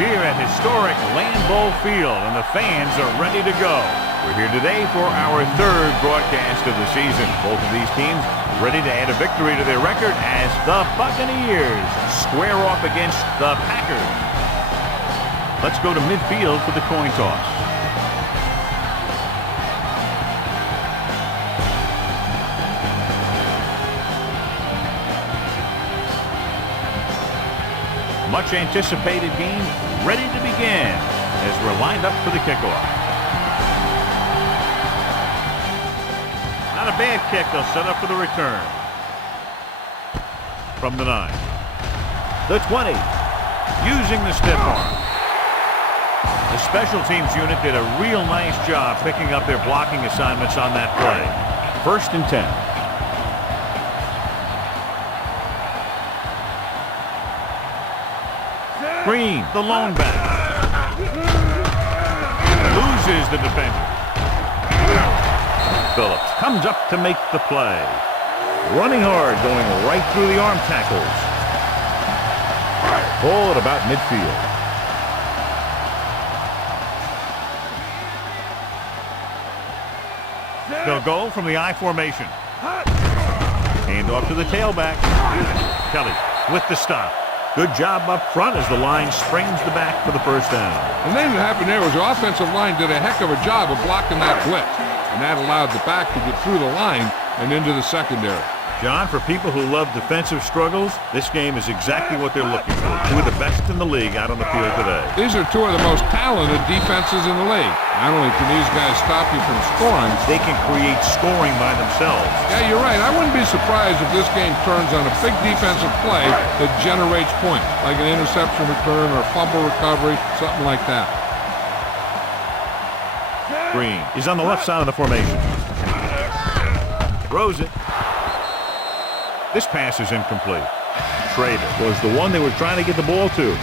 here at historic Lambeau Field, and the fans are ready to go. We're here today for our third broadcast of the season. Both of these teams ready to add a victory to their record as the Buccaneers square off against the Packers. Let's go to midfield for the coin toss. Much anticipated game ready to begin as we're lined up for the kickoff. Not a bad kick. They'll set up for the return. From the 9. The 20. Using the stiff arm. The special teams unit did a real nice job picking up their blocking assignments on that play. 1st and 10. Green, the lone back. Loses the defender. Phillips comes up to make the play. Running hard, going right through the arm tackles. Ball at about midfield. They'll go from the I formation. Hand off to the tailback. Kelly with the stop. Good job up front as the line springs the back for the first down. The thing that happened there was the offensive line did a heck of a job of blocking that blitz, and that allowed the back to get through the line and into the secondary. John, for people who love defensive struggles, this game is exactly what they're looking for. Two of the best in the league out on the field today. These are two of the most talented defenses in the league. Not only can these guys stop you from scoring, they can create scoring by themselves. Yeah, you're right. I wouldn't be surprised if this game turns on a big defensive play that generates points, like an interception return or fumble recovery, something like that. Green is on the left side of the formation. Throws it. This pass is incomplete. Trader was the one they were trying to get the ball to.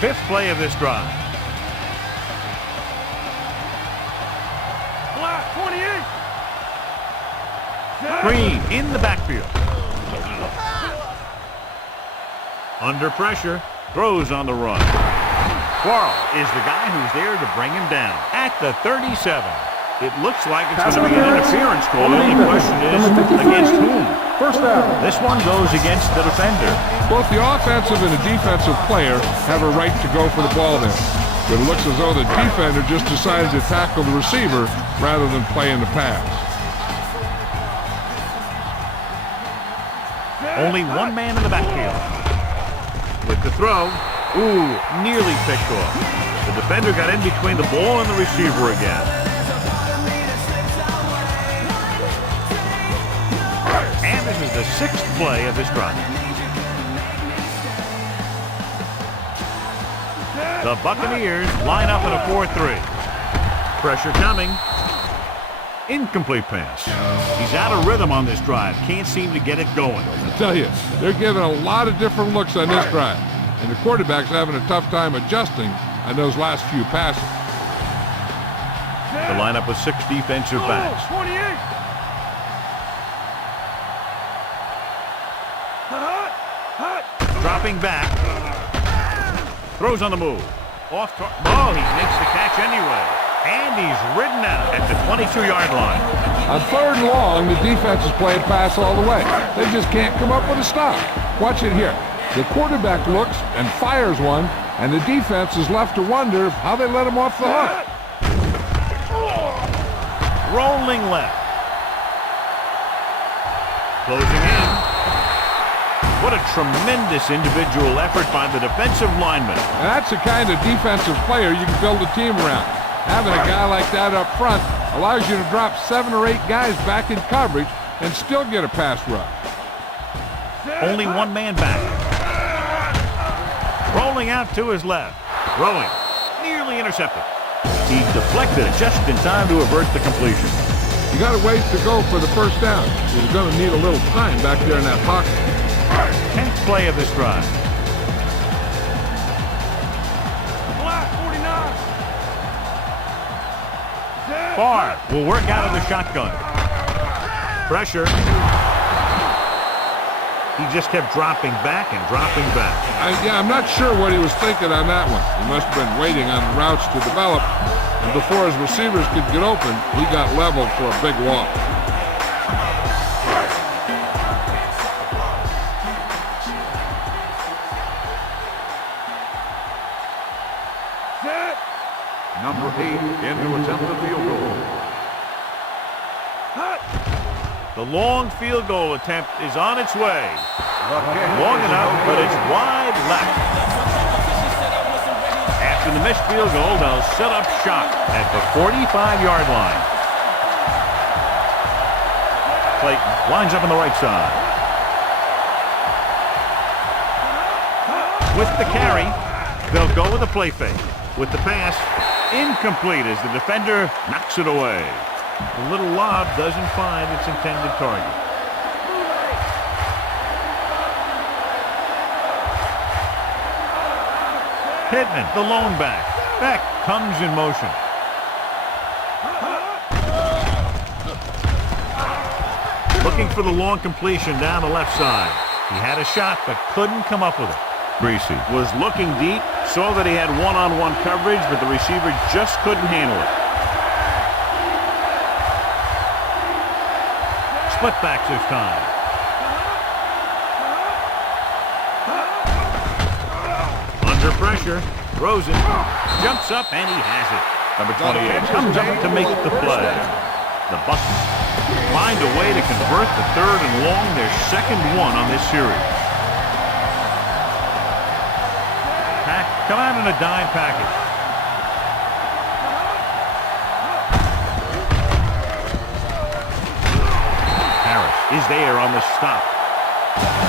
5th play of this drive. Black 28. Green in the backfield. Under pressure. Throws on the run. Quarles is the guy who's there to bring him down at the 37. It looks like it's going to be an interference call. The only question is, against whom? First down. This one goes against the defender. Both the offensive and the defensive player have a right to go for the ball there. But it looks as though the defender just decided to tackle the receiver rather than play in the pass. Only one man in the backfield. With the throw. Ooh, nearly picked off. The defender got in between the ball and the receiver again. And this is the 6th play of this drive. The Buccaneers line up in a 4-3. Pressure coming. Incomplete pass. He's out of rhythm on this drive. Can't seem to get it going. I tell you, they're giving a lot of different looks on this drive. And the quarterback's having a tough time adjusting on those last few passes. The lineup with 6 defensive backs. 28. Dropping back. Throws on the move. Oh, he makes the catch anyway. And he's ridden out at the 22-yard line. On 3rd and long, the defense is playing pass all the way. They just can't come up with a stop. Watch it here. The quarterback looks and fires one, and the defense is left to wonder how they let him off the hook. Rolling left. Closing in. What a tremendous individual effort by the defensive lineman. And that's the kind of defensive player you can build a team around. Having a guy like that up front allows you to drop 7 or 8 guys back in coverage and still get a pass rush. Only one man back. Rolling out to his left. Throwing. Nearly intercepted. He deflected it just in time to avert the completion. You got a ways to go for the first down. You're going to need a little time back there in that pocket. 10th play of this drive. Black 49. Barr will work out of the shotgun. Pressure. He just kept dropping back and dropping back. Yeah, I'm not sure what he was thinking on that one. He must have been waiting on the routes to develop, and before his receivers could get open, he got leveled for a big walk. Number 8 in to attempt the field goal. The long field goal attempt is on its way. Long enough, but it's wide left. After the missed field goal, they'll set up shop at the 45-yard line. Clayton lines up on the right side. With the carry, they'll go with a play fake. With the pass, incomplete as the defender knocks it away. The little lob doesn't find its intended target. Pittman, the lone back. Beck comes in motion. Looking for the long completion down the left side. He had a shot but couldn't come up with it. Greasy was looking deep, saw that he had one-on-one coverage, but the receiver just couldn't handle it. Split back this time. Under pressure, throws it, jumps up, and he has it. Number 28 comes up to make the play. The Bucs find a way to convert the third and long, their second one on this series. Come out in a dime package. Harris is there on the stop.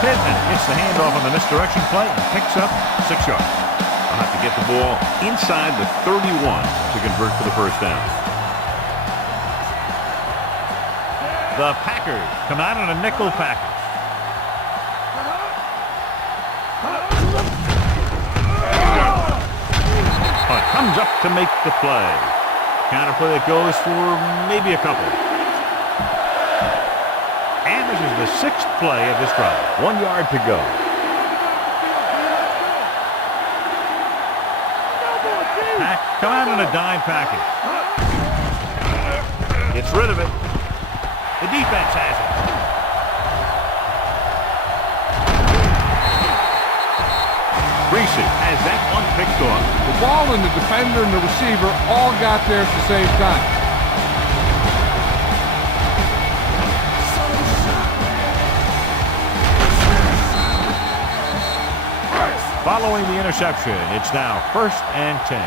Pittman gets the handoff on the misdirection play and picks up 6 yards. I'll have to get the ball inside the 31 to convert for the first down. The Packers come out in a nickel package. Comes up to make the play. Counter play that goes for maybe a couple. And this is the 6th play of this drive. 1 yard to go. Come out in a dime package. Gets rid of it. The defense has it. Greasy has that one picked off. The ball and the defender and the receiver all got there at the same time. Following the interception, it's now 1st and 10.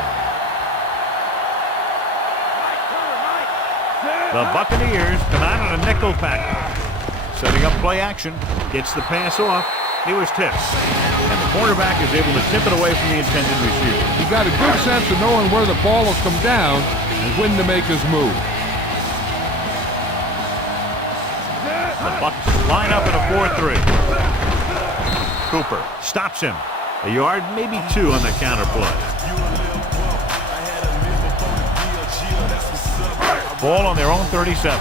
The Buccaneers come out in a nickel package. Setting up play action. Gets the pass off. He was tipped. And the cornerback is able to tip it away from the intended receiver. He got a good sense of knowing where the ball will come down and when to make his move. The Bucs line up in a 4-3. Cooper stops him. A yard, maybe 2 on the counter play. Ball on their own 37.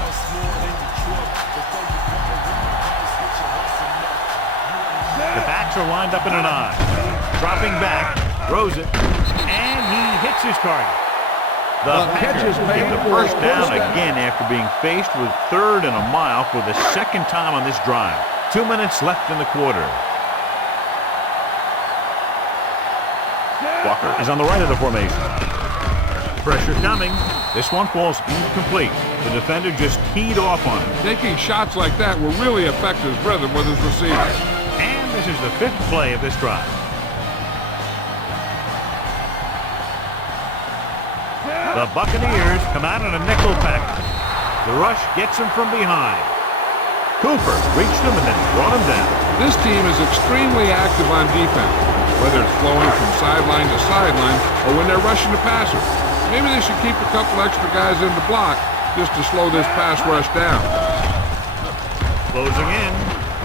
The backs are lined up in an I. Dropping back, throws it, and he hits his target. The Packers get the first down again after being faced with 3rd and a mile for the 2nd time on this drive. 2 minutes left in the quarter. Walker is on the right of the formation. Pressure coming. This one falls incomplete. The defender just keyed off on it. Taking shots like that will really affect his rhythm with his receivers. And this is the 5th play of this drive. The Buccaneers come out in a nickel package. The rush gets him from behind. Cooper reached him and then brought him down. This team is extremely active on defense, whether it's flowing from sideline to sideline or when they're rushing the passer. Maybe they should keep a couple extra guys in the block just to slow this pass rush down. Closing in,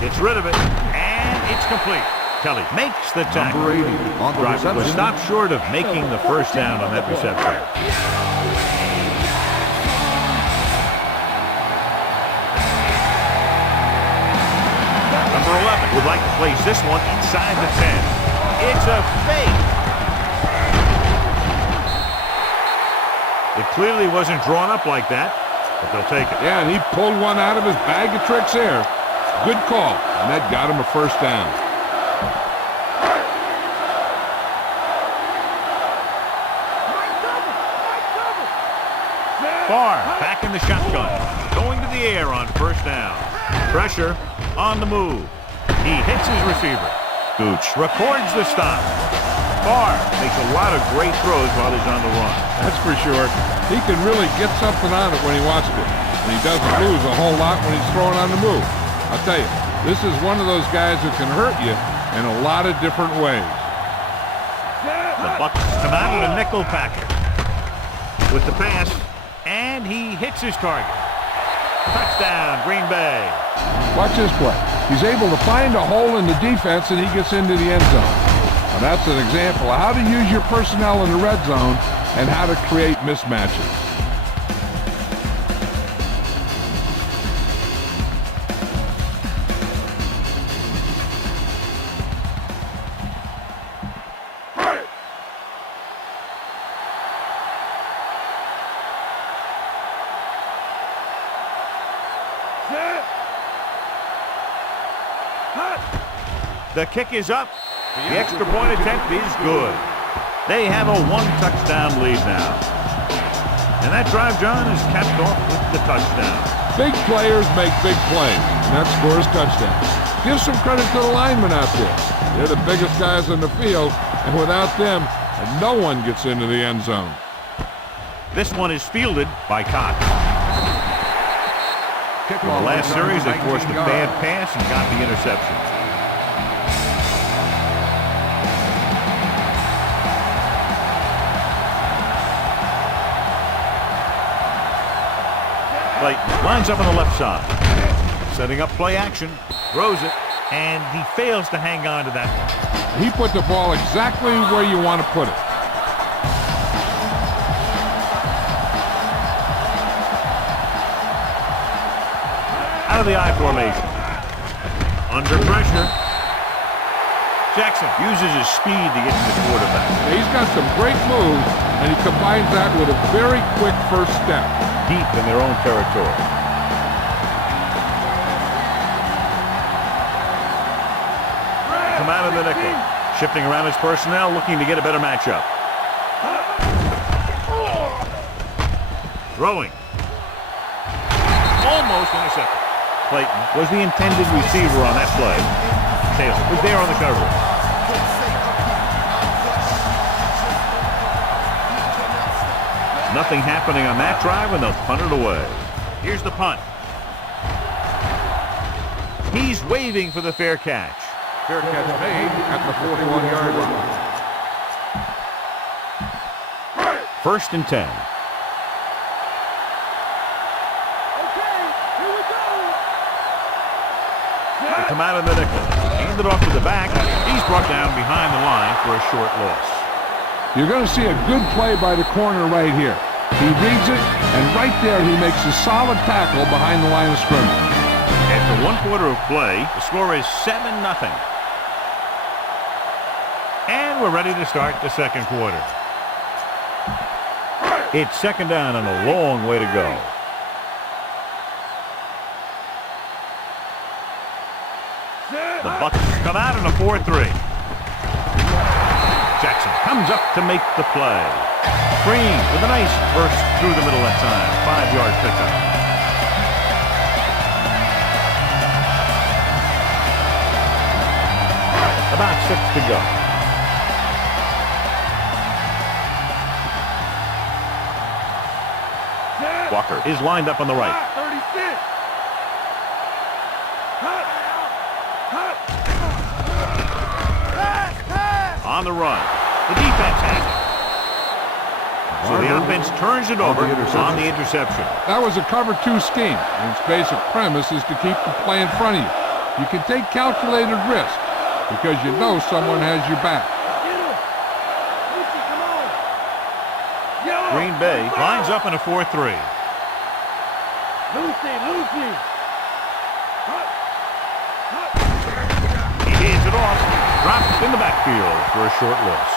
gets rid of it, and it's complete. Kelly makes the tackle. Number 80 on the Driver was reception. stopped short of making the first down on that reception. Number number 11 would like to place this one inside the 10. It's a fake. It clearly wasn't drawn up like that, but they'll take it. Yeah, and he pulled one out of his bag of tricks there. Good call, and that got him a first down. Barr back in the shotgun, going to the air on first down. Pressure on the move. He hits his receiver. Gooch records the stop. Barr makes a lot of great throws while he's on the run. That's for sure. He can really get something on it when he wants to. And he doesn't lose a whole lot when he's throwing on the move. I'll tell you, this is one of those guys who can hurt you in a lot of different ways. The Bucs come out in a nickel package with the pass, and he hits his target. Touchdown, Green Bay. Watch this play. He's able to find a hole in the defense, and he gets into the end zone. Now that's an example of how to use your personnel in the red zone and how to create mismatches. The kick is up. The extra point attempt is good. They have a one-touchdown lead now. And that drive, John, is capped off with the touchdown. Big players make big plays, and that scores touchdowns. Give some credit to the linemen out there. They're the biggest guys in the field, and without them, no one gets into the end zone. This one is fielded by Cox. In the last series, they forced a bad pass and got the interception. Clayton lines up on the left side. Setting up play action. Throws it. And he fails to hang on to that one. He put the ball exactly where you want to put it. Out of the I formation. Under pressure. Jackson uses his speed to get to the quarterback. He's got some great moves, and he combines that with a very quick first step. Deep in their own territory. Come out of the nickel. Shifting around his personnel, looking to get a better matchup. Throwing. Almost intercepted. Clayton was the intended receiver on that play. Taylor was there on the coverage. Nothing happening on that drive, and they'll punt it away. Here's the punt. He's waving for the fair catch. Fair catch made at the 41-yard line. 1st and 10. They come out of the nickel. Hand it off to the back. He's brought down behind the line for a short loss. You're going to see a good play by the corner right here. He reads it, and right there he makes a solid tackle behind the line of scrimmage. After 1 quarter of play, the score is 7-0. And we're ready to start the second quarter. It's 2nd down and a long way to go. The Bucs come out in a 4-3. Jackson comes up to make the play. Green with a nice burst through the middle that time. 5-yard pickup. About 6 to go. Walker is lined up on the right. 36. On the run. The defense has it. So the offense turns it over on the interception. That was a cover 2 scheme. And its basic premise is to keep the play in front of you. You can take calculated risk because you know someone has your back. Green Bay lines up in a 4-3. in the backfield for a short loss.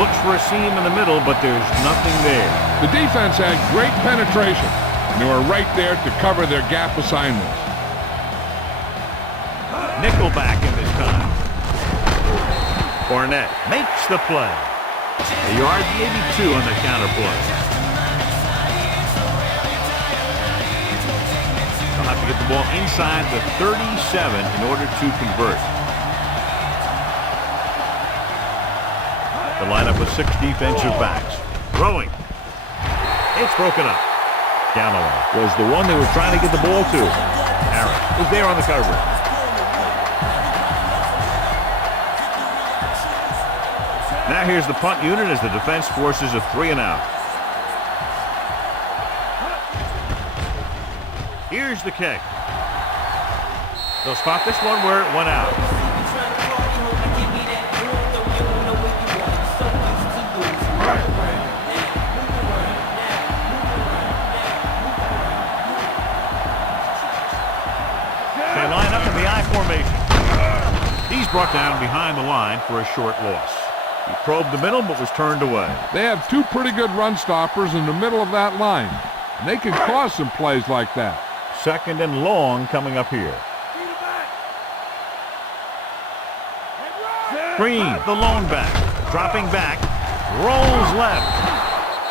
Looks for a seam in the middle, but there's nothing there. The defense had great penetration, and they were right there to cover their gap assignments. Nickel back in this time. Barnett makes the play. A yard, maybe 2 on the counter play. They'll have to get the ball inside the 37 in order to convert. The lineup with 6 defensive backs. Throwing. It's broken up. Galloway was the one they were trying to get the ball to. Harris was there on the coverage. Now here's the punt unit as the defense forces a 3-and-out. Here's the kick. They'll spot this one where it went out. They line up in the I formation. He's brought down behind the line for a short loss. He probed the middle but was turned away. They have 2 pretty good run stoppers in the middle of that line, and they can cause some plays like that. 2nd and long coming up here. Green, the lone back, dropping back, rolls left.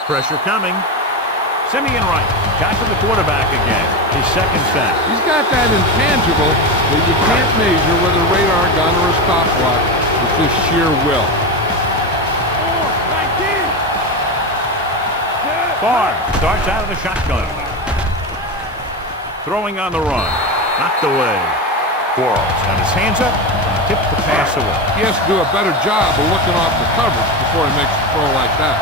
Pressure coming. Simeon Wright got to the quarterback again. His 2nd sack. He's got that intangible that you can't measure with a radar gun or a stopwatch. It's just sheer will. Barr starts out of the shotgun. Throwing on the run. Knocked away. Quarles got his hands up. Tipped the pass away. He has to do a better job of looking off the coverage before he makes a throw like that.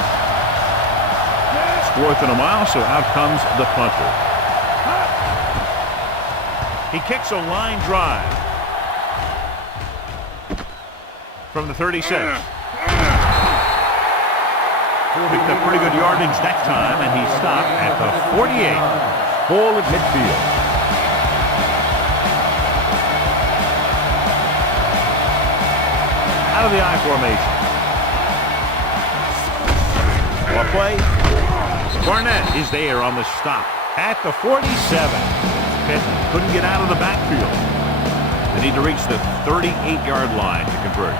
It's 4th and a mile, so out comes the punter. He kicks a line drive. From the 36. Picked up pretty good yardage that time, and he stopped at the 48. Ball at midfield. Out of the I formation. Ball play. Barnett is there on the stop at the 47. Pittman couldn't get out of the backfield. They need to reach the 38-yard line to convert.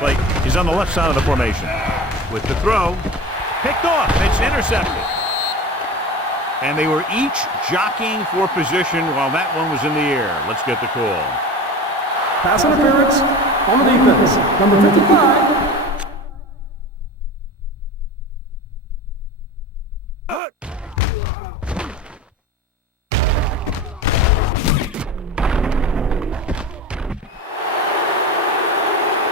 Blake is on the left side of the formation. With the throw, picked off. It's intercepted. And they were each jockeying for position while that one was in the air. Let's get the call. Pass interference on the defense. Number 55.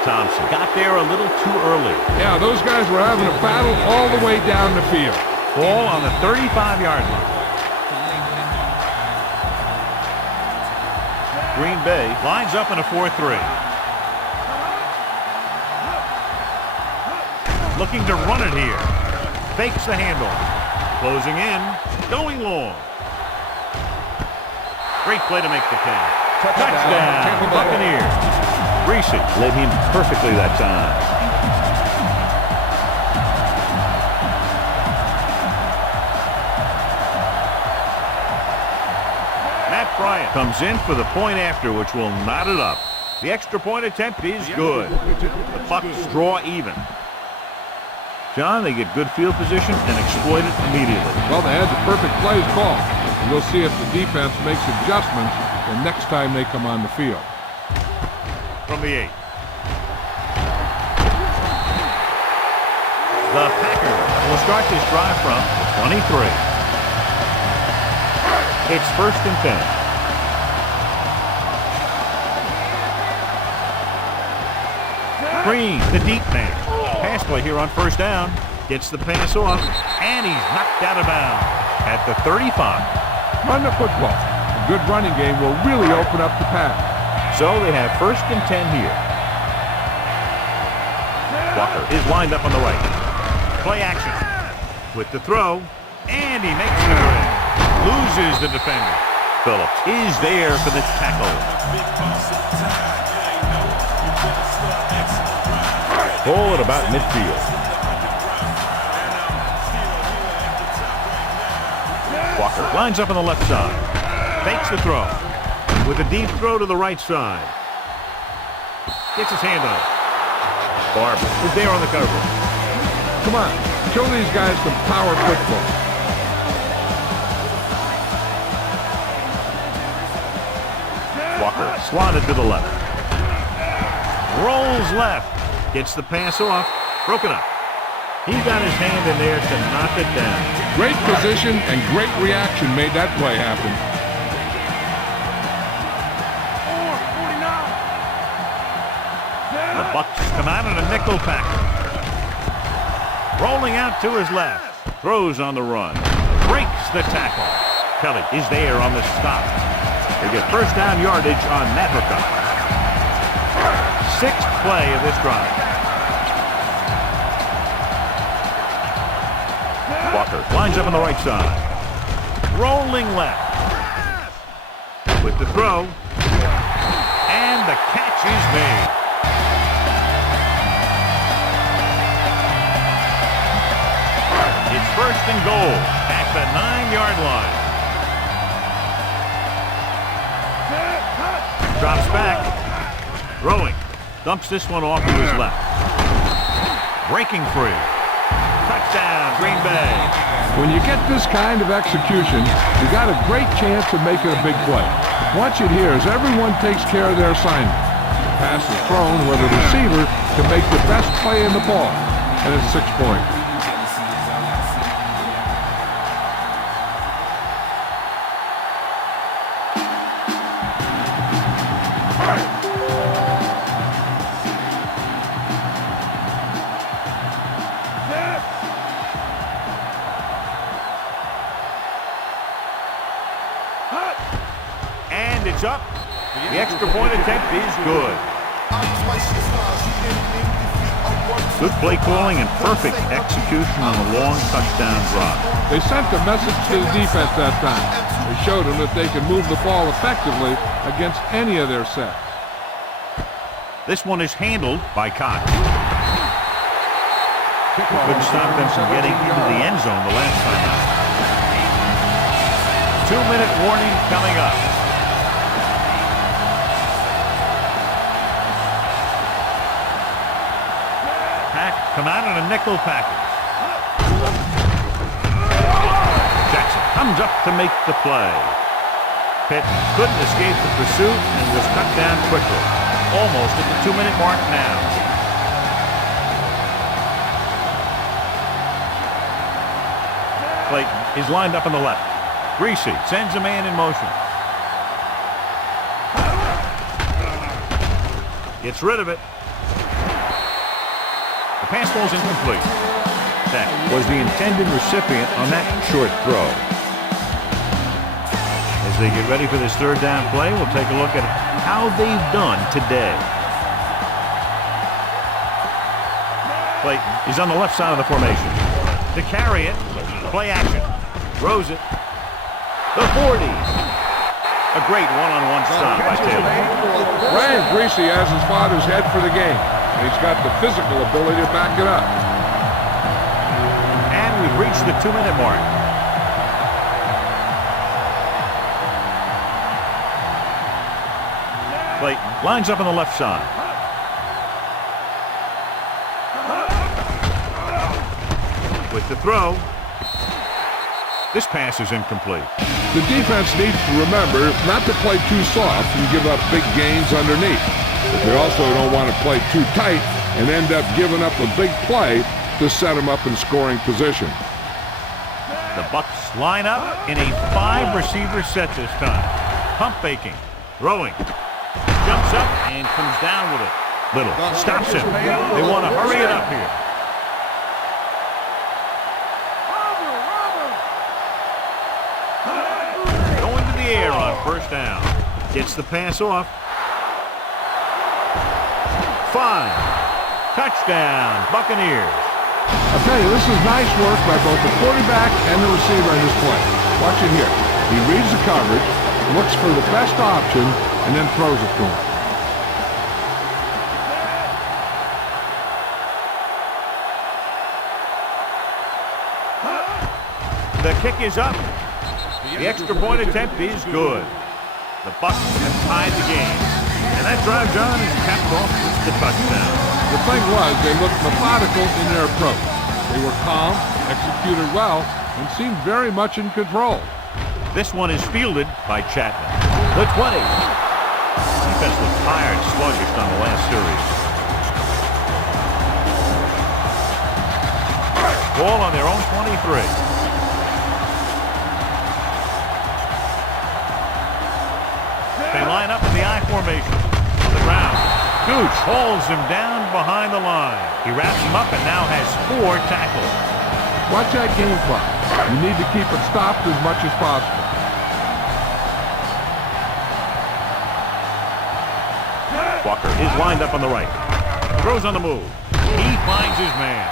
Thompson got there a little too early. Yeah, those guys were having a battle all the way down the field. Ball on the 35-yard line. Green Bay lines up in a 4-3. Looking to run it here. Fakes the handoff. Closing in. Going long. Great play to make the catch. Touchdown. Buccaneers. Reese led him perfectly that time. Matt Bryant comes in for the point after, which will knot it up. The extra point attempt is good. The Bucs draw even. John, they get good field position and exploit it immediately. Well, they had the perfect plays called. We'll see if the defense makes adjustments the next time they come on the field. From the 8. The Packers will start this drive from the 23. It's 1st and 10. Green, the deep man. Pass play here on 1st down. Gets the pass off, and he's knocked out of bounds at the 35. Run the football. A good running game will really open up the pass. So they have 1st and 10 here. Walker is lined up on the right. Play action with the throw, and he makes the grab. Loses the defender. Phillips is there for the tackle. Ball at about midfield. Walker lines up on the left side. Fakes the throw. With a deep throw to the right side. Gets his hand on it. Barber is there on the cover. Come on, show these guys some power football. Walker slotted to the left. Rolls left. Gets the pass off. Broken up. He got his hand in there to knock it down. Great position and great reaction made that play happen. 49. The Bucs come out in a nickel package. Rolling out to his left. Throws on the run. Breaks the tackle. Kelly is there on the stop. They get first down yardage on that hookup. Sixth play of this drive. Walker lines up on the right side. Rolling left. With the throw. And the catch is made. It's first and goal at the 9-yard line. Drops back. Throwing. Dumps this one off to his left. Breaking free. Touchdown, Green Bay. When you get this kind of execution, you got a great chance of making a big play. Watch it here as everyone takes care of their assignment. The pass is thrown where the receiver can make the best play in the ball, and it's 6 points. And it's up. The extra point attempt is good. Good play calling and perfect execution on a long touchdown drive. They sent a message to the defense that time. They showed them that they can move the ball effectively against any of their sets. This one is handled by Cox. Couldn't stop them from getting into the end zone the last time out. 2-minute warning coming up. Pack come out in a nickel package. Jackson comes up to make the play. Pitt couldn't escape the pursuit and was cut down quickly. Almost at the 2-minute mark now. Clayton is lined up on the left. Greasy sends a man in motion. Gets rid of it. The pass ball's incomplete. That was the intended recipient on that short throw. As they get ready for this third down play, we'll take a look at how they've done today. Clayton is on the left side of the formation. To carry it, play action. Throws it. The 40. A great one-on-one stop by Taylor. Ryan Greasy has his father's head for the game. He's got the physical ability to back it up. And we've reached the 2-minute mark. Clayton lines up on the left side. With the throw. This pass is incomplete. The defense needs to remember not to play too soft and give up big gains underneath. But they also don't want to play too tight and end up giving up a big play to set them up in scoring position. The Bucs line up in a 5-receiver set this time. Pump faking. Throwing. Jumps up and comes down with it. Little stops him. They want to hurry it up here. Going to the air on first down. Gets the pass off. 5. Touchdown, Buccaneers. I'll tell you, this is nice work by both the quarterback and the receiver in this play. Watch it here. He reads the coverage, looks for the best option, and then throws it to him. The kick is up. The extra point attempt is good. The Bucs have tied the game. And that drive, John, is capped off with the touchdown. The thing was, they looked methodical in their approach. They were calm, executed well, and seemed very much in control. This one is fielded by Chapman. The 20. Defense looked tired, sluggish on the last series. Ball on their own 23. They line up in the I formation on the ground. Gooch hauls him down behind the line. He wraps him up and now has 4 tackles. Watch that game clock. You need to keep it stopped as much as possible. Walker is lined up on the right. Throws on the move. He finds his man.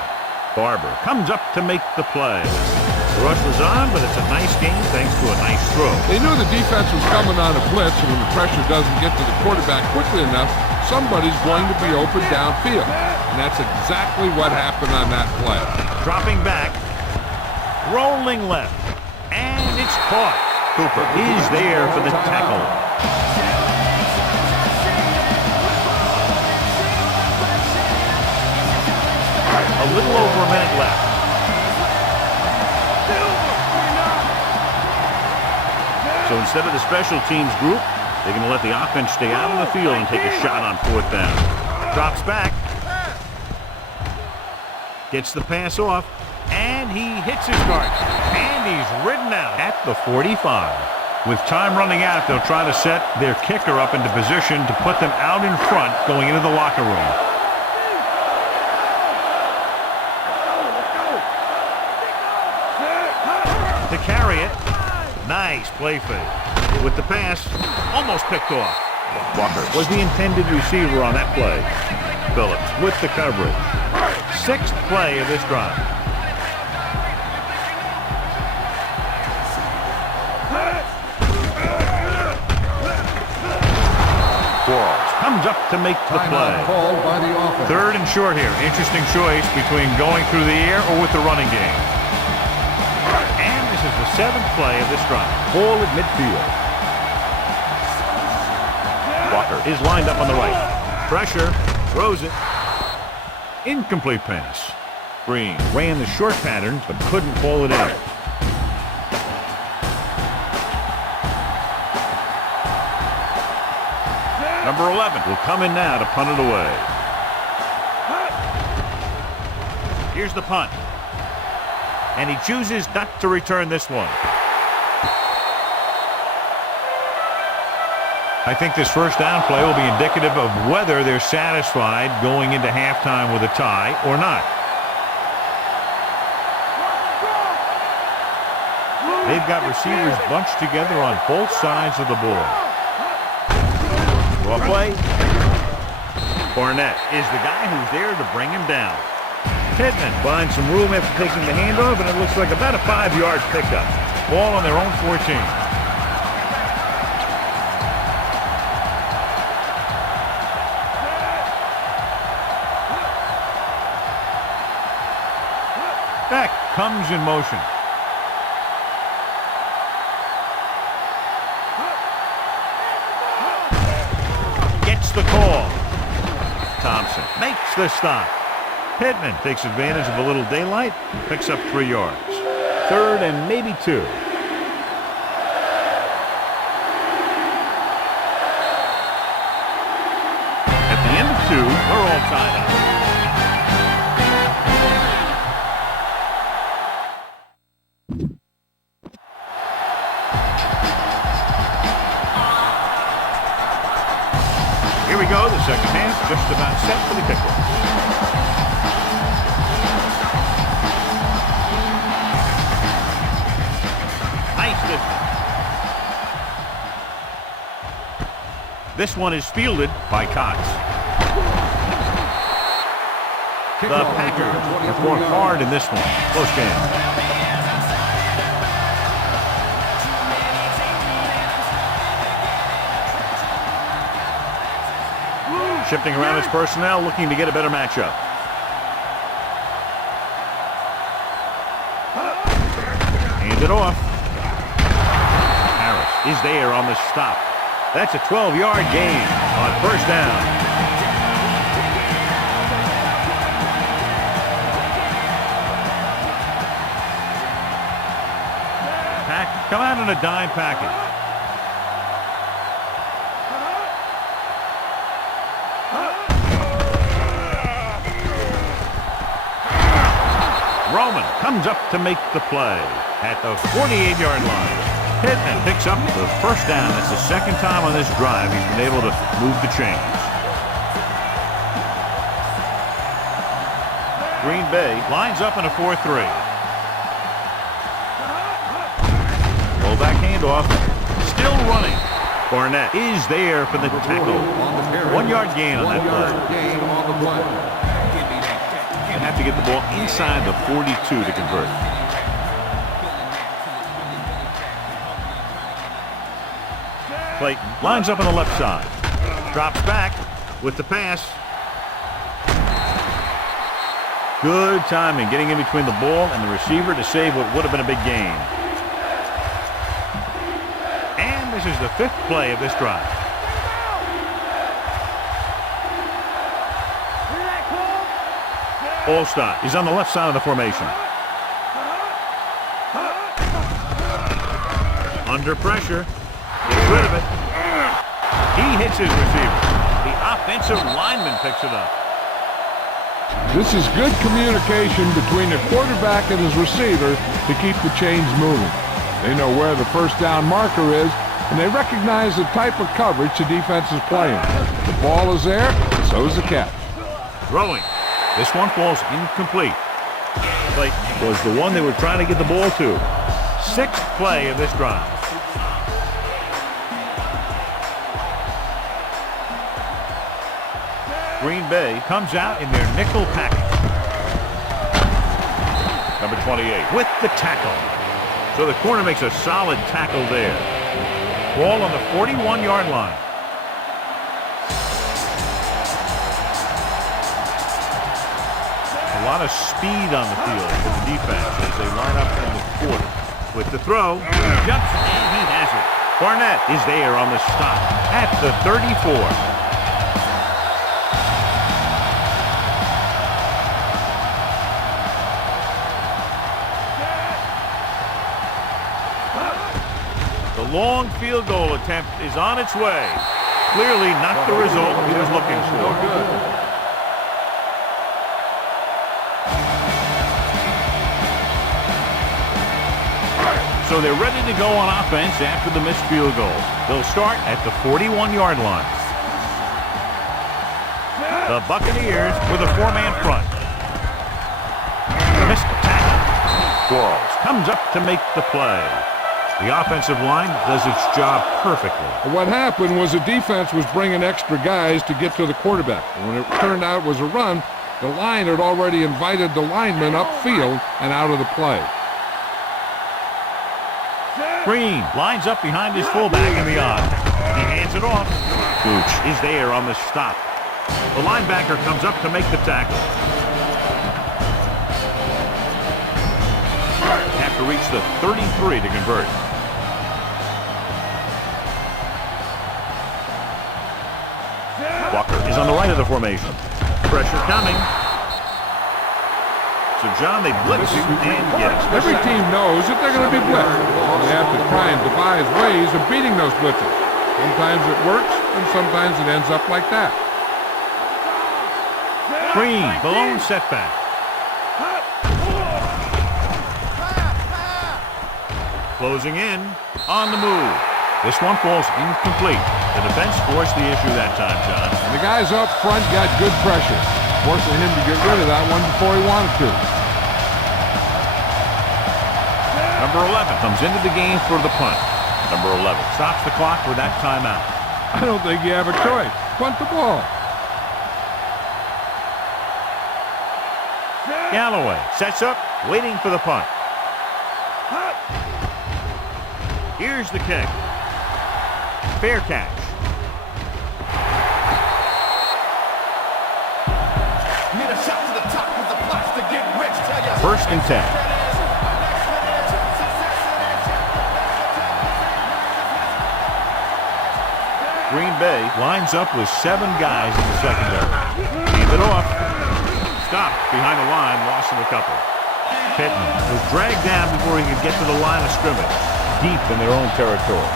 Barber comes up to make the play. The rush was on, but it's a nice game thanks to a nice throw. They knew the defense was coming on a blitz, and when the pressure doesn't get to the quarterback quickly enough, somebody's going to be open downfield. And that's exactly what happened on that play. Dropping back, rolling left, and it's caught. Cooper is there for the tackle. A little over a minute left. So instead of the special teams group, they're going to let the offense stay out on the field and take a shot on 4th down. Drops back. Gets the pass off. And he hits his guard. And he's ridden out at the 45. With time running out, they'll try to set their kicker up into position to put them out in front going into the locker room. To carry it. Nice play fake. With the pass, almost picked off. Walker was the intended receiver on that play. Phillips with the coverage. 6th play of this drive. Quarles comes up to make the play. Called by the offense. 3rd and short here. Interesting choice between going through the air or with the running game. This is the 7th play of this drive. Ball at midfield. Walker is lined up on the right. Pressure. Throws it. Incomplete pass. Green ran the short pattern but couldn't pull it in. Number 11 will come in now to punt it away. Here's the punt. And he chooses not to return this one. I think this first down play will be indicative of whether they're satisfied going into halftime with a tie or not. They've got receivers bunched together on both sides of the ball. Draw play. Barnett is the guy who's there to bring him down. Pittman finds some room after taking the handoff, and it looks like about a 5-yard pickup. Ball on their own 14. Beck comes in motion. Gets the call. Thompson makes the stop. Pittman takes advantage of a little daylight, picks up 3 yards. 3rd and maybe 2. At the end of 2, we're all tied up. Here we go, the second half, just about set for the kickoff. This one is fielded by Cox. The Packers have worked hard in this one. Close game. Shifting around his personnel, looking to get a better matchup. Hand it off. Harris is there on the stop. That's a 12-yard gain on first down. Come out in a dime package. Roman comes up to make the play at the 48-yard line. Hit and picks up the first down. That's the second time on this drive he's been able to move the chains. Green Bay lines up in a 4-3. Back handoff. Still running. Barnett is there for the tackle. 1 yard gain on that play. You have to get the ball inside the 42 to convert. Clayton lines up on the left side. Drops back with the pass. Good timing getting in between the ball and the receiver to save what would have been a big gain. This is the 5th play of this drive. Olstad is on the left side of the formation. Under pressure. Gets rid of it. He hits his receiver. The offensive lineman picks it up. This is good communication between the quarterback and his receiver to keep the chains moving. They know where the first down marker is, and they recognize the type of coverage the defense is playing. The ball is there, so is the catch. Throwing. This one falls incomplete. Clayton was the one they were trying to get the ball to. 6th play of this drive. Green Bay comes out in their nickel package. Number 28 with the tackle. So the corner makes a solid tackle there. Ball on the 41-yard line. A lot of speed on the field for the defense as they line up in the quarter. With the throw, jumps and he has it. Barnett is there on the stop at the 34. The long field goal attempt is on its way. Clearly not the result he was looking for. No good. So they're ready to go on offense after the missed field goal. They'll start at the 41-yard line. The Buccaneers with a 4-man front. Missed tackle. Quarles comes up to make the play. The offensive line does its job perfectly. What happened was the defense was bringing extra guys to get to the quarterback. And when it turned out it was a run, the line had already invited the lineman upfield and out of the play. Green lines up behind his fullback in the odd. He hands it off. Gooch is there on the stop. The linebacker comes up to make the tackle. Have to reach the 33 to convert. Walker is on the right of the formation. Pressure coming. So, John, they blitz and get it. Every team knows that they're going to be blitzed. They have to try and devise ways of beating those blitzes. Sometimes it works, and sometimes it ends up like that. Green, the lone setback. Closing in, on the move. This one falls incomplete. The defense forced the issue that time, John. And the guys up front got good pressure, forcing him to get rid of that one before he wanted to. Number 11 comes into the game for the punt. Number 11 stops the clock with that timeout. I don't think you have a choice. Punt the ball. Galloway sets up, waiting for the punt. Here's the kick. Fair catch. First and 10. Green Bay lines up with 7 guys in the secondary. Hand it off. Stopped behind the line, lost in a couple. Pittman was dragged down before he could get to the line of scrimmage, deep in their own territory.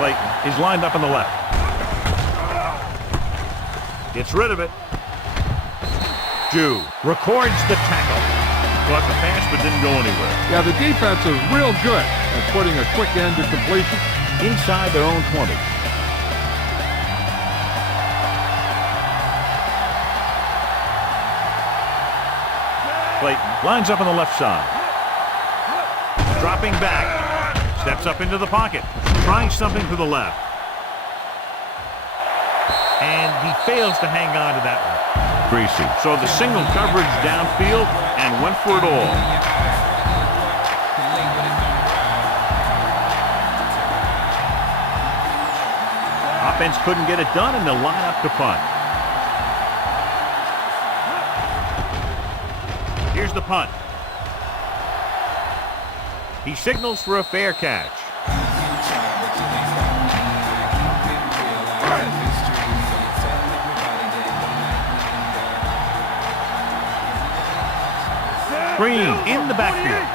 Clayton is lined up on the left. Gets rid of it. Jew records the tackle. Caught the pass but didn't go anywhere. Yeah, the defense is real good at putting a quick end to completion. Inside their own 20. Clayton lines up on the left side. Dropping back. Steps up into the pocket. Trying something to the left. And he fails to hang on to that one. Greasy. So the single coverage downfield and went for it all. Offense couldn't get it done, and they'll line up to punt. Here's the punt. He signals for a fair catch. Green in the backfield.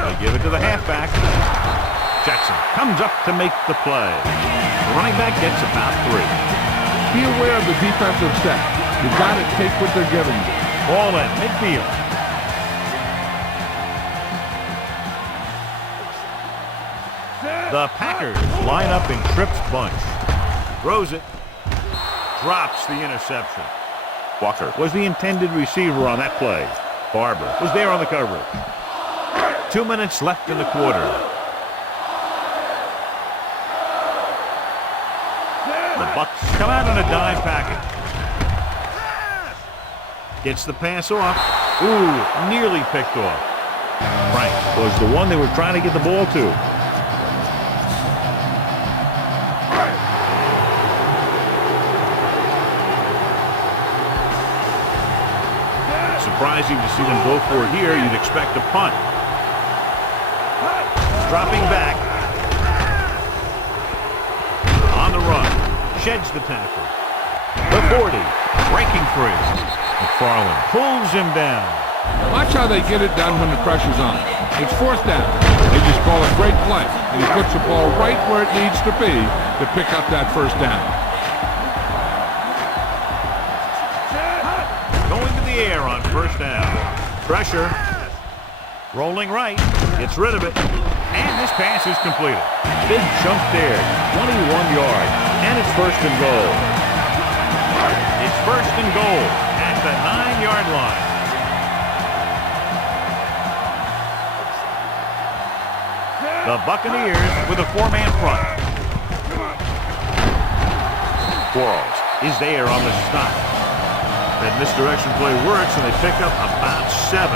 They'll give it to the halfback. Jackson comes up to make the play. The running back gets about 3. Be aware of the defensive set. You've got to take what they're giving you. Ball at midfield. The Packers line up in trips bunch. Throws it. Drops the interception. Walker was the intended receiver on that play. Barber was there on the coverage. 2 minutes left in the quarter. The Bucs come out on a dime package. Gets the pass off. Ooh, nearly picked off. Frank was the one they were trying to get the ball to. Surprising to see them go for it here. You'd expect a punt. Dropping back. On the run. Sheds the tackle. The 40. Breaking free. McFarland pulls him down. Watch how they get it done when the pressure's on. It's 4th down. They just call a great play. And he puts the ball right where it needs to be to pick up that 1st down. Going to the air on 1st down. Pressure. Rolling right. Gets rid of it. And this pass is completed. Big chunk there. 21 yards. And it's 1st and goal. It's 1st and goal at the 9-yard line. The Buccaneers with a 4-man front. Quarles is there on the stop. That misdirection play works, and they pick up about 7.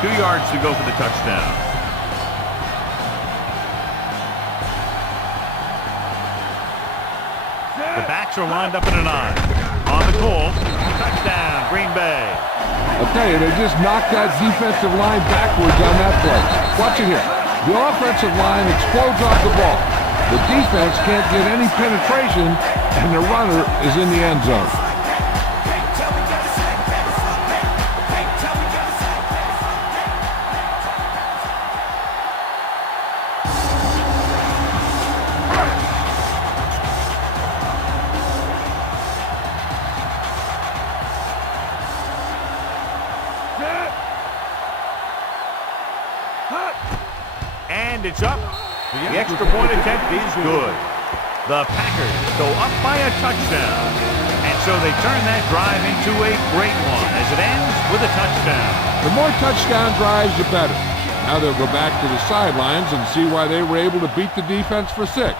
Two yards to go for the touchdown. The backs are lined up in a 9. On the goal, touchdown, Green Bay. I'll tell you, they just knocked that defensive line backwards on that play. Watch it here. The offensive line explodes off the ball. The defense can't get any penetration, and the runner is in the end zone. And it's up. The extra point attempt is good. The Packers go up by a touchdown. And so they turn that drive into a great one as it ends with a touchdown. The more touchdown drives, the better. Now they'll go back to the sidelines and see why they were able to beat the defense for 6.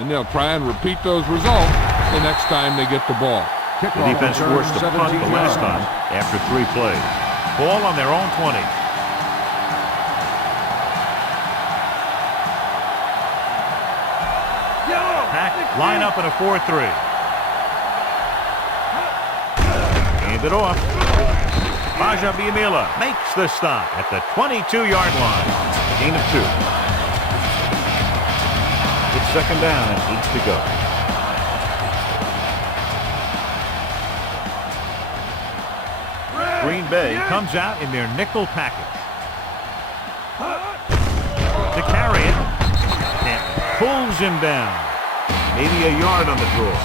And they'll try and repeat those results the next time they get the ball. The defense forced a punt the last time after 3 plays. Ball on their own 20. Line up in a 4-3. Hand it off. Biamila makes the stop at the 22-yard line. Gain of 2. It's second down and 8 to go. Green Bay comes out in their nickel package. To carry it. Canton pulls him down. Maybe a yard on the draw.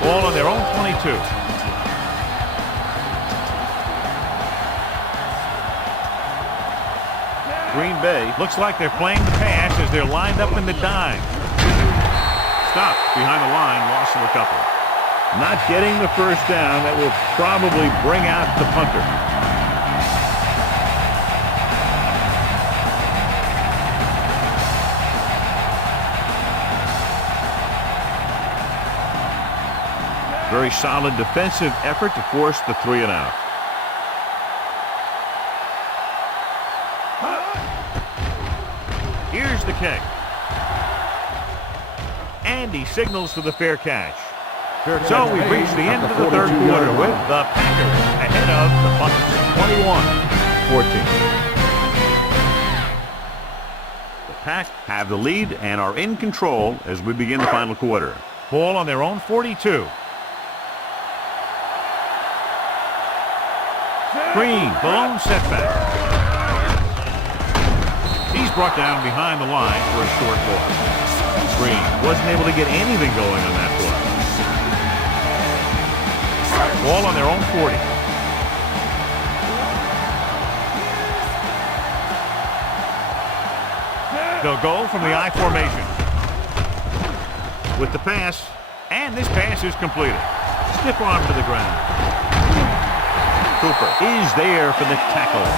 Ball on their own 22. Green Bay looks like they're playing the pass as they're lined up in the dime. Stop behind the line, loss of a couple. Not getting the first down. That will probably bring out the punter. Very solid defensive effort to force the 3 and out. Here's the kick. And he signals for the fair catch. So we've reached the end of the third quarter with the Packers ahead of the Bucs 21-14. The Pack have the lead and are in control as we begin the final quarter. Ball on their own 42. Green, blown setback. He's brought down behind the line for a short ball. Green wasn't able to get anything going on that play. Ball on their own 40. They'll go from the I formation. With the pass, and this pass is completed. Stiff arm to the ground. Cooper is there for the tackle.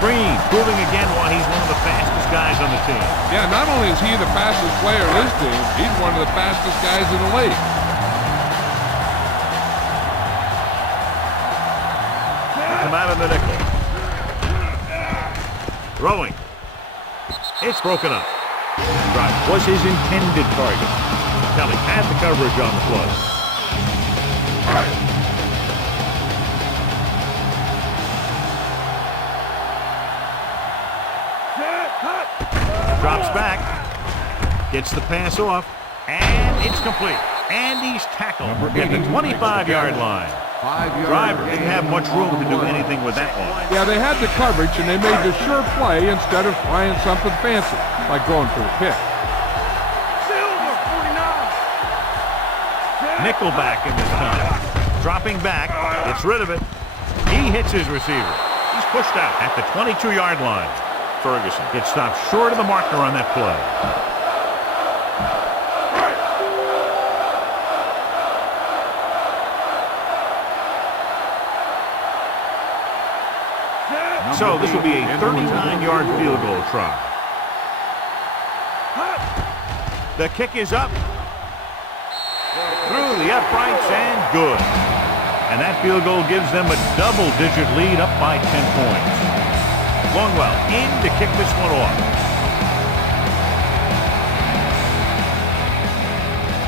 Green proving again why he's one of the fastest guys on the team. Yeah, not only is he the fastest player in this team, he's one of the fastest guys in the league. Come out of the nickel. Throwing. It's broken up. Drive was his intended target. Kelly had the coverage on the play. Drops back. Gets the pass off. And it's complete. And he's tackled at the 25-yard line. Driver didn't have much room to do anything with that one. Yeah, they had the coverage, and they made the sure play instead of trying something fancy, like going for a pick. Nickelback in this time. Dropping back. Gets rid of it. He hits his receiver. He's pushed out at the 22-yard line. Ferguson gets stopped short of the marker on that play. So this will be a 39-yard field goal try. The kick is up. Through the uprights and good. And that field goal gives them a double-digit lead up by 10 points. Longwell in to kick this one off.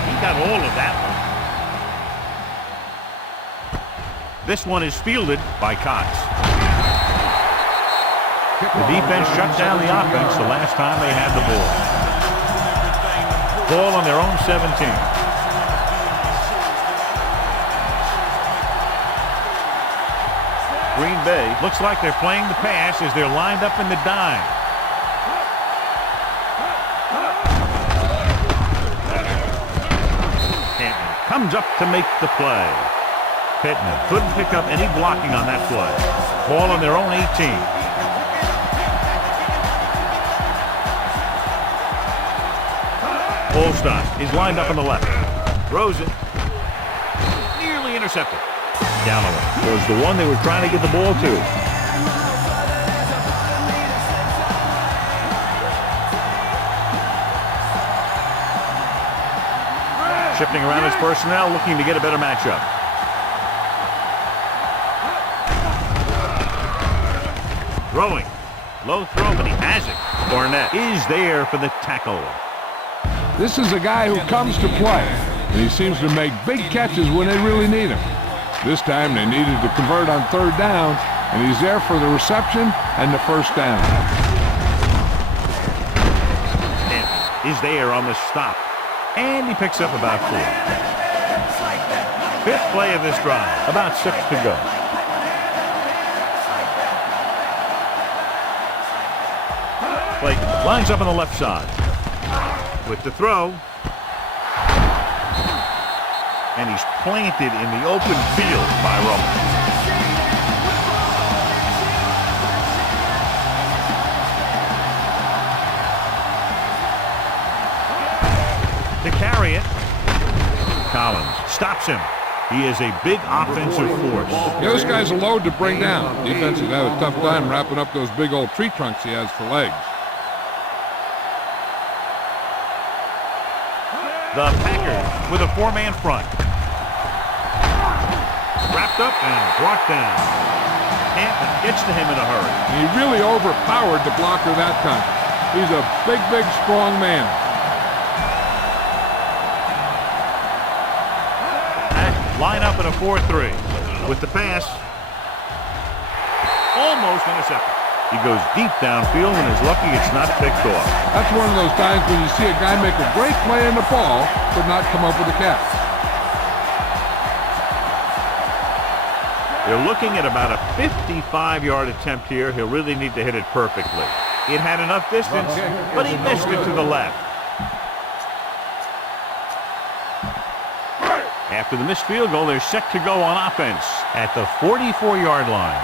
He got all of that one. This one is fielded by Cox. The defense shut down the offense the last time they had the ball. Ball on their own 17. Green Bay looks like they're playing the pass as they're lined up in the dime. Canton comes up to make the play. Pittman couldn't pick up any blocking on that play. Ball on their own 18. Olstad is lined up on the left. Throws it. Nearly intercepted. Galloway was the one they were trying to get the ball to. Shifting around his personnel, looking to get a better matchup. Throwing. Low throw, but he has it. Barnett is there for the tackle. This is a guy who comes to play, and he seems to make big catches when they really need him. This time they needed to convert on third down, and he's there for the reception and the first down. Is there on the stop, and he picks up about 4. Fifth play of this drive, about 6 to go. Blake lines up on the left side with the throw, and he's planted in the open field by Romo. To carry it, Collins stops him. He is a big offensive force. Yeah, this guy's a load to bring down. Defense has had a tough time wrapping up those big old tree trunks he has for legs. The Packers with a 4-man front. Wrapped up and brought down. Hampton gets to him in a hurry. He really overpowered the blocker that time. He's a big, big, strong man. Line up in a 4-3 with the pass. Almost intercepted. He goes deep downfield and is lucky it's not picked off. That's one of those times when you see a guy make a great play in the ball, but not come up with a catch. They're looking at about a 55-yard attempt here. He'll really need to hit it perfectly. It had enough distance, but he missed it to the left. After the missed field goal, they're set to go on offense at the 44-yard line.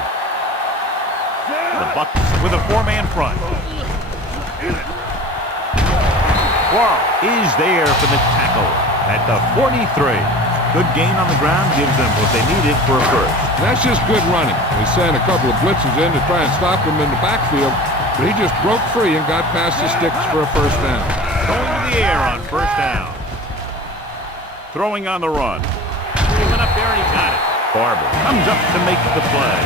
The Bucs with a 4-man front. Quarles is there for the tackle at the 43. Good gain on the ground gives them what they needed for a first. That's just good running. They sent a couple of blitzes in to try and stop him in the backfield, but he just broke free and got past the sticks for a first down. Going to the air on first down. Throwing on the run. Coming up there and he got it. Barber comes up to make the play.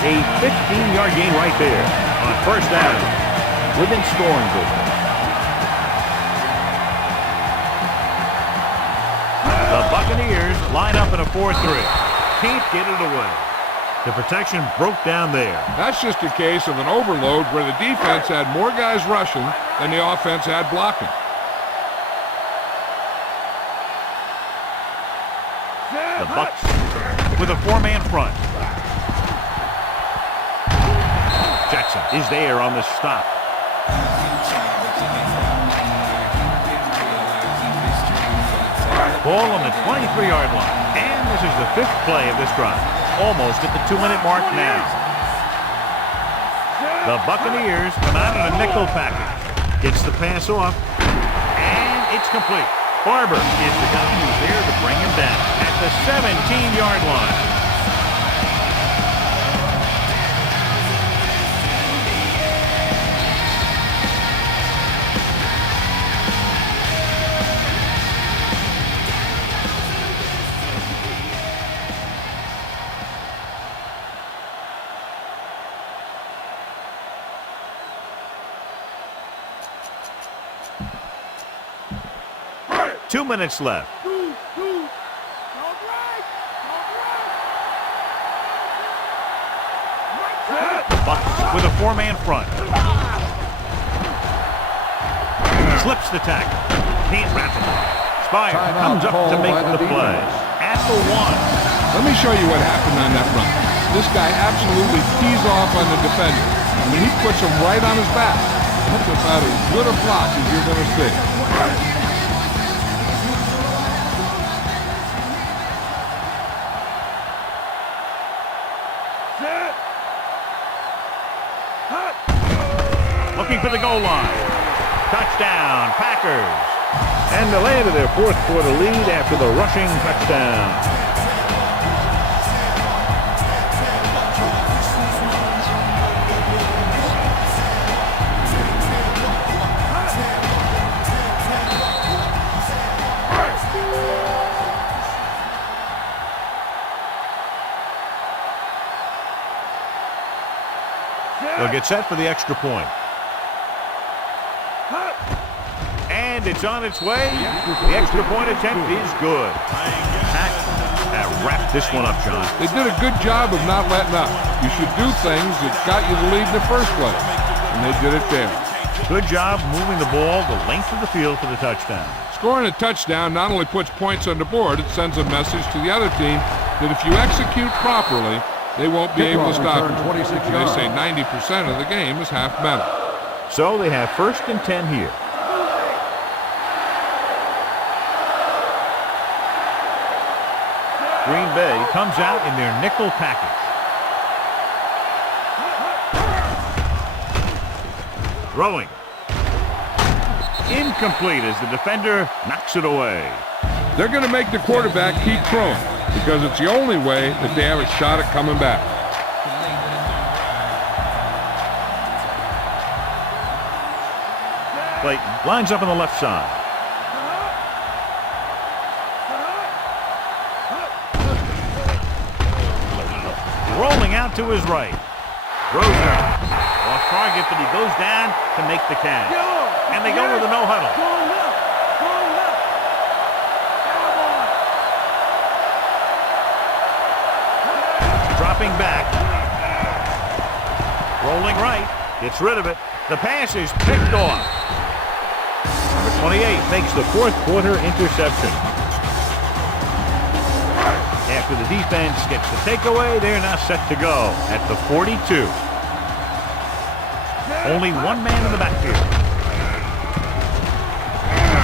A 15-yard gain right there on first down within scoring distance. The Buccaneers line up in a 4-3. Can't get it away. The protection broke down there. That's just a case of an overload where the defense had more guys rushing than the offense had blocking. The Bucs with a 4-man front. Jackson is there on the stop. Ball on the 23-yard line. And this is the 5th play of this drive. Almost at the 2-minute mark now. The Buccaneers come out in a nickel package. Gets the pass off. And it's complete. Barber is the guy who's there to bring him down at the 17-yard line. Two minutes left. Bucs with a 4-man front. Slips the tackle. Can't wrap him up. Spire comes up to make the play. At the 1. Let me show you what happened on that run. This guy absolutely tees off on the defender. I mean, he puts him right on his back. That's about as good a block as you're going to see. Looking for the goal line. Touchdown, Packers. And they landed their 4th quarter lead after the rushing touchdown. They'll get set for the extra point. And And it's on its way. The extra point attempt is good. That wrapped this one up, John. They did a good job of not letting up. You should do things that got you the lead in the first place, and they did it there. Good job moving the ball the length of the field for the touchdown. Scoring a touchdown not only puts points on the board, it sends a message to the other team that if you execute properly, they won't be able to stop you. They say 90% of the game is half mental. So they have 1st and 10 here. Green Bay comes out in their nickel package. Throwing. Incomplete as the defender knocks it away. They're going to make the quarterback keep throwing because it's the only way that they have a shot at coming back. Clayton lines up on the left side. Rolling out to his right. Roser off target, but he goes down to make the catch. And they go with a no huddle. Dropping back. Rolling right. Gets rid of it. The pass is picked off. Number 28 makes the 4th quarter interception. After the defense gets the takeaway, they're now set to go at the 42. Only one man in the backfield.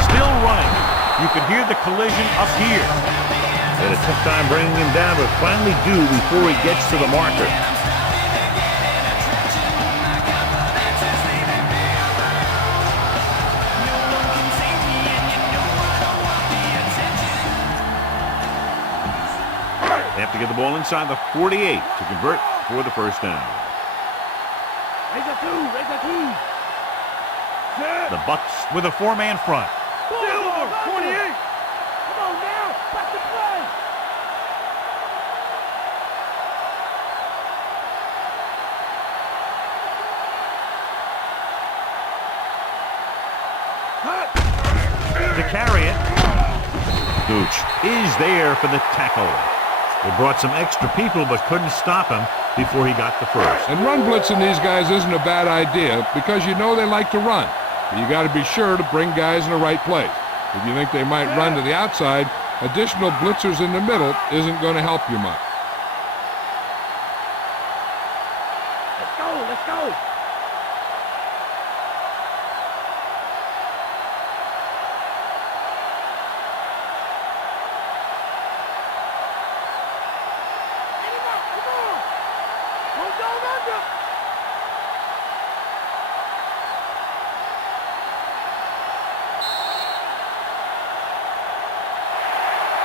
Still running. You can hear the collision up here. Had a tough time bringing him down, but finally do before he gets to the marker. They have to get the ball inside the 48 to convert for the first down. The Bucs with a 4-man front. 48. Come on now, back to play. To carry it. Gooch is there for the tackle. They brought some extra people but couldn't stop him before he got the first. And run blitzing these guys isn't a bad idea because you know they like to run. But you got to be sure to bring guys in the right place. If you think they might run to the outside, additional blitzers in the middle isn't going to help you much. Let's go, let's go.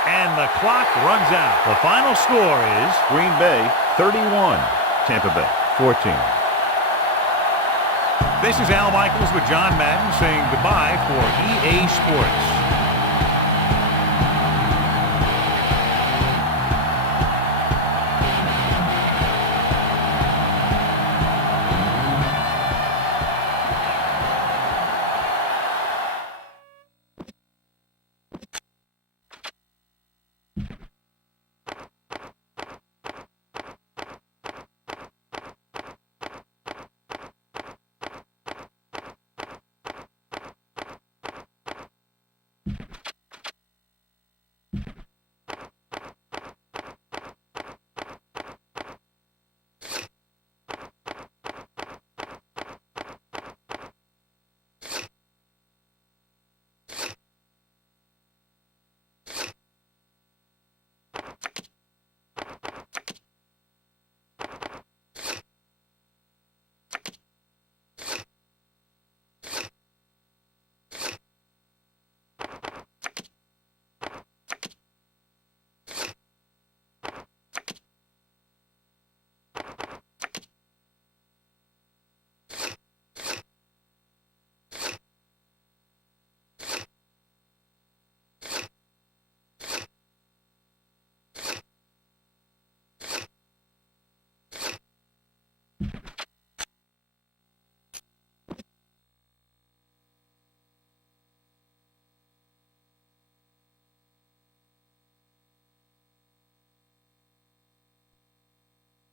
And the clock runs out. The final score is Green Bay 31, Tampa Bay 14. This is Al Michaels with John Madden saying goodbye for EA Sports.